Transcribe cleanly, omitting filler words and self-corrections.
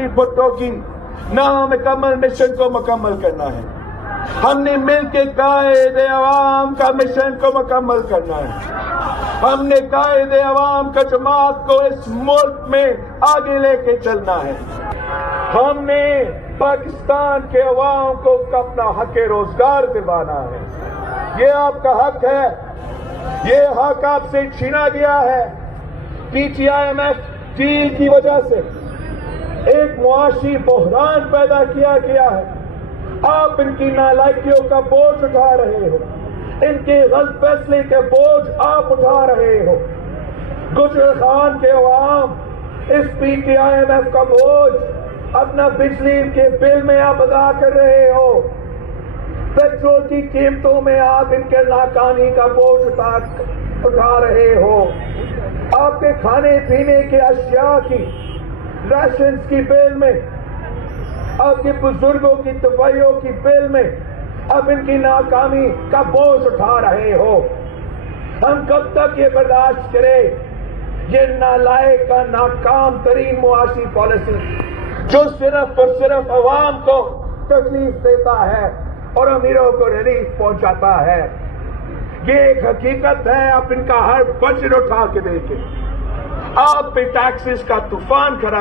بینظیر بھٹو کی نامکمل مشن کو مکمل کرنا ہے. ہم نے مل کے قائد عوام کا مشن کو مکمل کرنا ہے. ہم نے قائد عوام کا جماعت کو اس ملک میں آگے لے کے چلنا ہے. ہم نے پاکستان کے عوام کو اپنا حق روزگار دلوانا ہے. یہ آپ کا حق ہے. یہ حق آپ سے چھینا گیا ہے. P T I M F deal کی وجہ سے ایک معاشی بحران پیدا کیا گیا ہے. آپ ان کی نالائکیوں کا بوجھ اٹھا رہے ہو. ان کے غلط فیصلے کے بوجھ آپ اٹھا رہے ہو. گجر خان کے عوام اس P T I M F کا بوجھ اپنا بجلی کے بل میں آپ ادا کر رہے ہو. پیٹرول کی قیمتوں میں آپ ان کے ناکامی کا بوجھ اٹھا رہے ہو. آپ کے کھانے پینے کے اشیاء کی راشنز کی بل میں، آپ کے بزرگوں کی دوائیوں کی بل میں اب ان کی ناکامی کا بوجھ اٹھا رہے ہو. ہم کب تک یہ برداشت کریں؟ یہ نالائق کا ناکام ترین معاشی پالیسی جو صرف اور صرف عوام کو تکلیف دیتا ہے اور امیروں کو ریلیف پہنچاتا ہے. یہ ایک حقیقت ہے. آپ ان کا ہر بجٹ اٹھا کے دیکھیں. آپ پہ ٹیکسز کا طوفان کھڑا